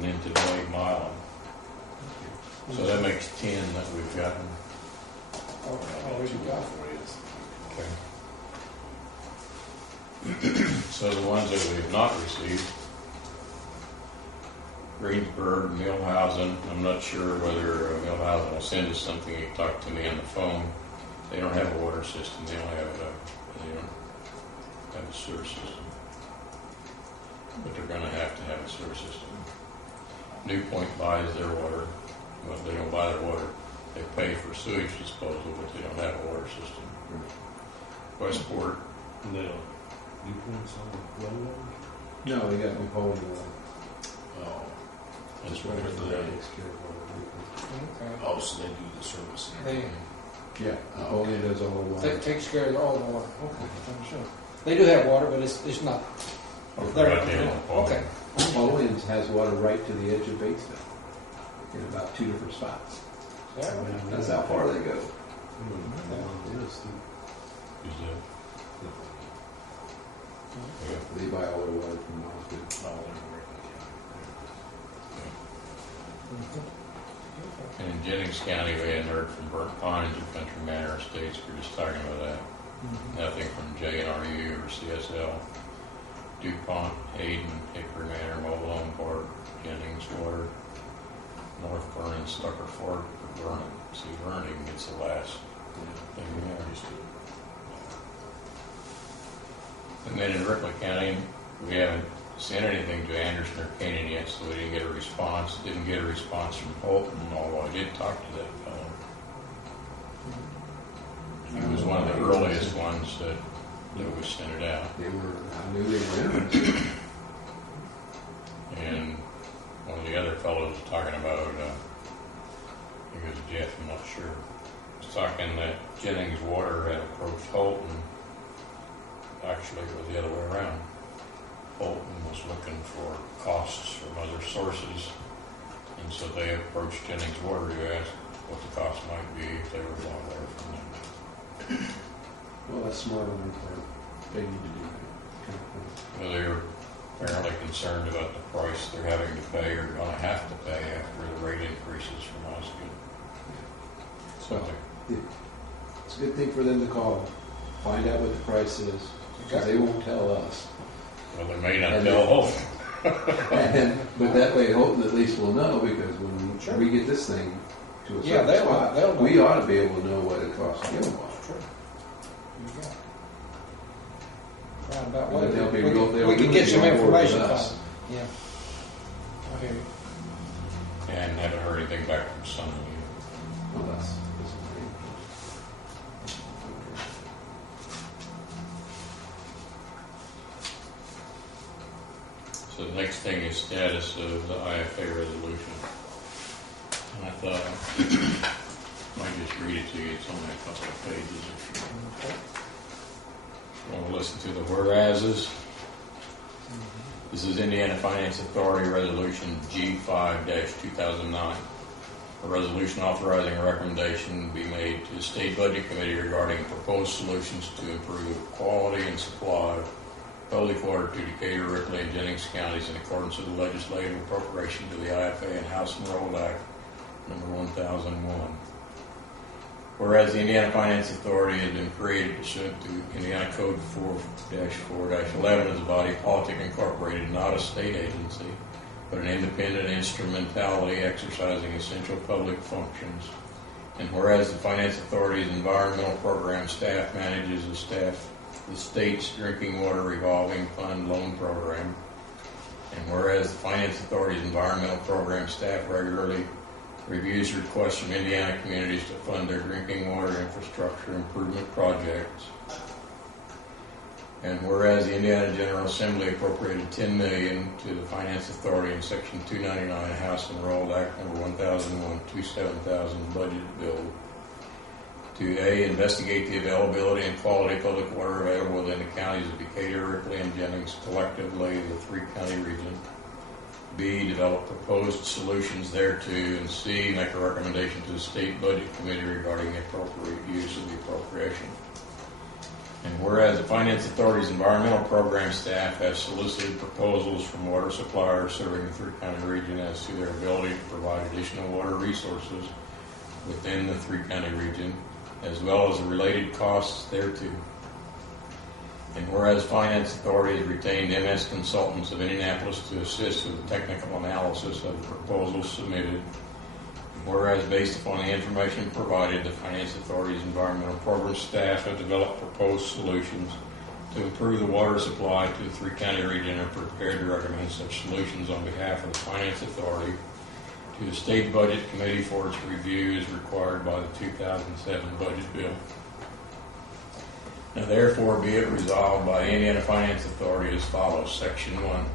and then to Lake Mile. So that makes 10 that we've gotten. Already got for you. Okay. So the ones that we've not received, Greensburg, Millhausen, I'm not sure whether Millhausen will send us something. He talked to me on the phone. They don't have a water system. They don't have a sewer system. But they're going to have a sewer system. New Point buys their water. Well, they don't buy their water. They pay for sewage disposal, but they don't have a water system. Westport. No. New Point's on well water? No, they got Napoleon. Oh. That's where where the they're Takes care of all Okay. Oh, so they do the service. They Yeah, Napoleon does all the water. takes care of all the water. Okay, I'm sure. They do have water, but it's not. They're right there in the fall. Okay. Napoleon's has water right to the edge of Batesville in about 2 different spots. Yeah. That's how far they go. Is that? Yeah. They buy all their water from Osgood. And in Jennings County, we hadn't heard from Burnt Pines or Country Manor Estates. We're just talking about that. Nothing from JNRU or CSL. DuPont, Hayden, Hickory Manor, Mobile Park, Jennings Water, North Vernon, Stucker Fork, Vernon. See, Vernon even gets the last thing there. And then in Ripley County, we haven't sent anything to Anderson or Canaan yet, so we didn't get a response. Didn't get a response from Holton, although I did talk to that fellow. He was one of the earliest ones that we sent it out. I knew they were interested. And one of the other fellows was talking about, I think it was Jeff, I'm not sure, was talking that Jennings Water had approached Holton. Actually, it was the other way around. Holton was looking for costs from other sources, and so they approached Jennings Water to ask what the cost might be if they were going there from them. Well, that's smart on their part. They need to do that. Well, they were apparently concerned about the price they're having to pay or going to have to pay after the rate increases from Osgood. So It's a good thing for them to call, find out what the price is, because they won't tell us. well, they may not tell Holton. But that way, Holton at least will know, because when we get this thing to a certain spot, they'll know. we ought to be able to know what it costs to give them water. True. You got it. Roundabout Well, way. they'll be We real- can- they'll we can really get be some on board with information from us. them. Yeah. I hear you. And haven't heard anything back from Sunny yet. Well, that's So the next thing is status of the IFA resolution. And I thought I might just read it to you. It's only a couple of pages. If you want to listen to the whereases. This is Indiana Finance Authority Resolution G5-2009. A resolution authorizing a recommendation be made to the State Budget Committee regarding proposed solutions to improve quality and supply of public water to Decatur, Ripley, and Jennings counties in accordance with the legislative appropriation to the IFA and House and Road Act number 1001. Whereas the Indiana Finance Authority has been created pursuant to Indiana Code 4-4-11 as a body politic incorporated, not a state agency, but an independent instrumentality exercising essential public functions. And whereas the Finance Authority's environmental program staff manages the state's drinking water revolving fund loan program, and whereas the Finance Authority's environmental program staff regularly reviews requests from Indiana communities to fund their drinking water infrastructure improvement projects. And whereas the Indiana General Assembly appropriated $10 million to the Finance Authority in Section 299 House Enrolled Act number 1001 27000 budget bill to A, investigate the availability and quality of public water available within the counties of Decatur, Ripley, and Jennings, collectively the three-county region. B, develop proposed solutions thereto, and C, make a recommendation to the State Budget Committee regarding the appropriate use of the appropriation. And whereas the Finance Authority's environmental program staff has solicited proposals from water suppliers serving the three-county region as to their ability to provide additional water resources within the three-county region, as well as the related costs thereto. And whereas Finance Authority has retained MS Consultants of Indianapolis to assist with the technical analysis of the proposals submitted, whereas based upon the information provided, the Finance Authority's environmental program staff have developed proposed solutions to improve the water supply to the three-county region and are prepared to recommend such solutions on behalf of the Finance Authority to the State Budget Committee for its review as required by the 2007 budget bill. Now therefore be it resolved by Indiana Finance Authority as follows. Section 1.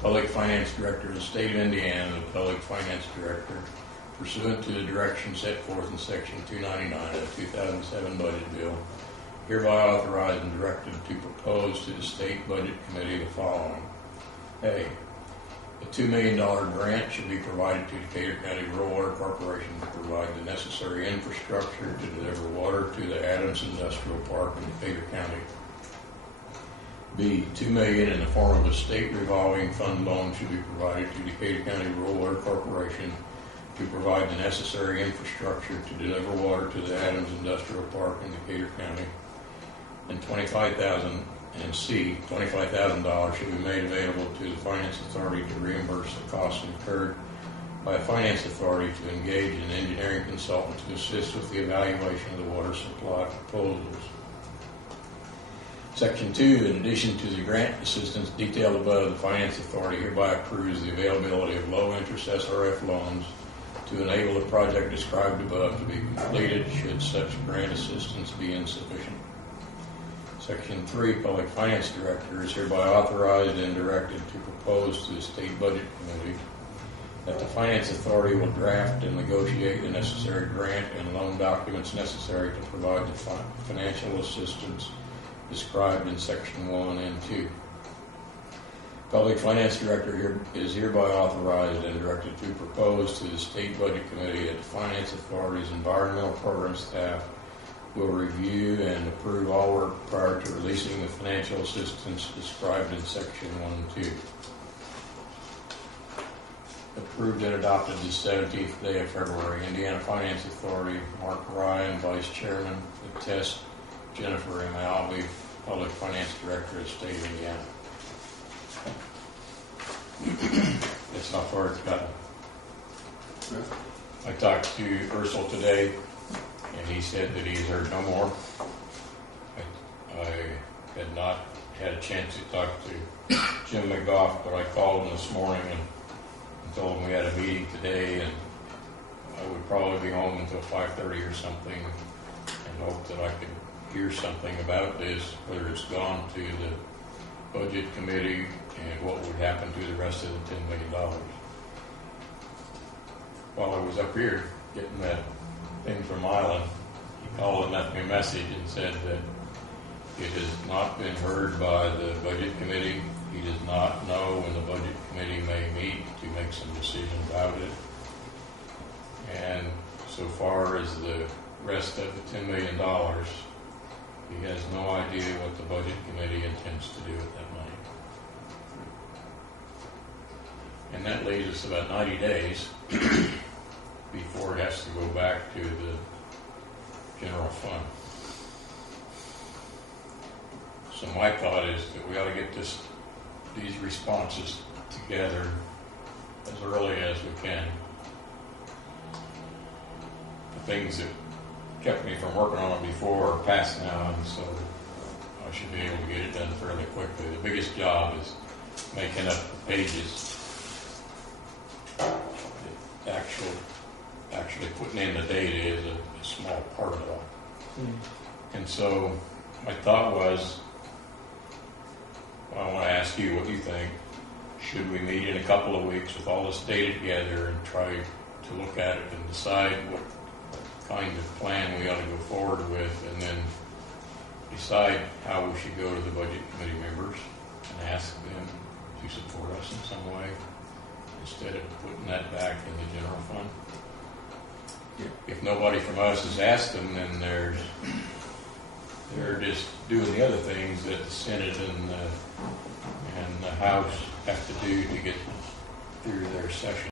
Public Finance Director of the State of Indiana, the Public Finance Director, pursuant to the direction set forth in Section 299 of the 2007 budget bill, hereby authorized and directed to propose to the State Budget Committee the following. A. A $2 million grant should be provided to Decatur County Rural Water Corporation to provide the necessary infrastructure to deliver water to the Adams Industrial Park in Decatur County. B. $2 million in the form of a state revolving fund loan should be provided to Decatur County Rural Water Corporation to provide the necessary infrastructure to deliver water to the Adams Industrial Park in Decatur County. And $25,000 should be made available to the Finance Authority to reimburse the costs incurred by the Finance Authority to engage an engineering consultant to assist with the evaluation of the water supply proposals. Section 2, in addition to the grant assistance detailed above, the Finance Authority hereby approves the availability of low-interest SRF loans to enable the project described above to be completed should such grant assistance be insufficient. Section 3, Public Finance Director is hereby authorized and directed to propose to the State Budget Committee that the Finance Authority will draft and negotiate the necessary grant and loan documents necessary to provide the financial assistance described in Section 1 and 2. Public Finance Director is hereby authorized and directed to propose to the State Budget Committee that the Finance Authority's environmental program staff will review and approve all work prior to releasing the financial assistance described in Section 1 and 2. Approved and adopted the 17th day of February. Indiana Finance Authority, Mark Ryan, Vice Chairman. Attest, Jennifer M. Albee, Public Finance Director of the State of Indiana. That's how far it's gotten. I talked to Ursel today, and he said that he's heard no more. I had not had a chance to talk to Jim McGough, but I called him this morning and told him we had a meeting today, and I would probably be home until 5:30 or something, and hope that I could hear something about this, whether it's gone to the Budget Committee and what would happen to the rest of the $10 million. While I was up here getting that thing from Island, he called and left me a message and said that it has not been heard by the Budget Committee. He does not know when the Budget Committee may meet to make some decision about it. And so far as the rest of the $10 million, he has no idea what the Budget Committee intends to do with that money. And that leaves us about 90 days before it has to go back to the general fund. So my thought is that we ought to get these responses together as early as we can. The things that kept me from working on it before are past now, and so I should be able to get it done fairly quickly. The biggest job is making up the pages. Actually putting in the data is a small part of it all. And so my thought was, I want to ask you what you think. Should we meet in a couple of weeks with all this data together and try to look at it and decide what kind of plan we ought to go forward with, and then decide how we should go to the Budget Committee members and ask them to support us in some way instead of putting that back in the general fund? If nobody from us has asked them, then there's They're just doing the other things that the Senate and the House have to do to get through their session.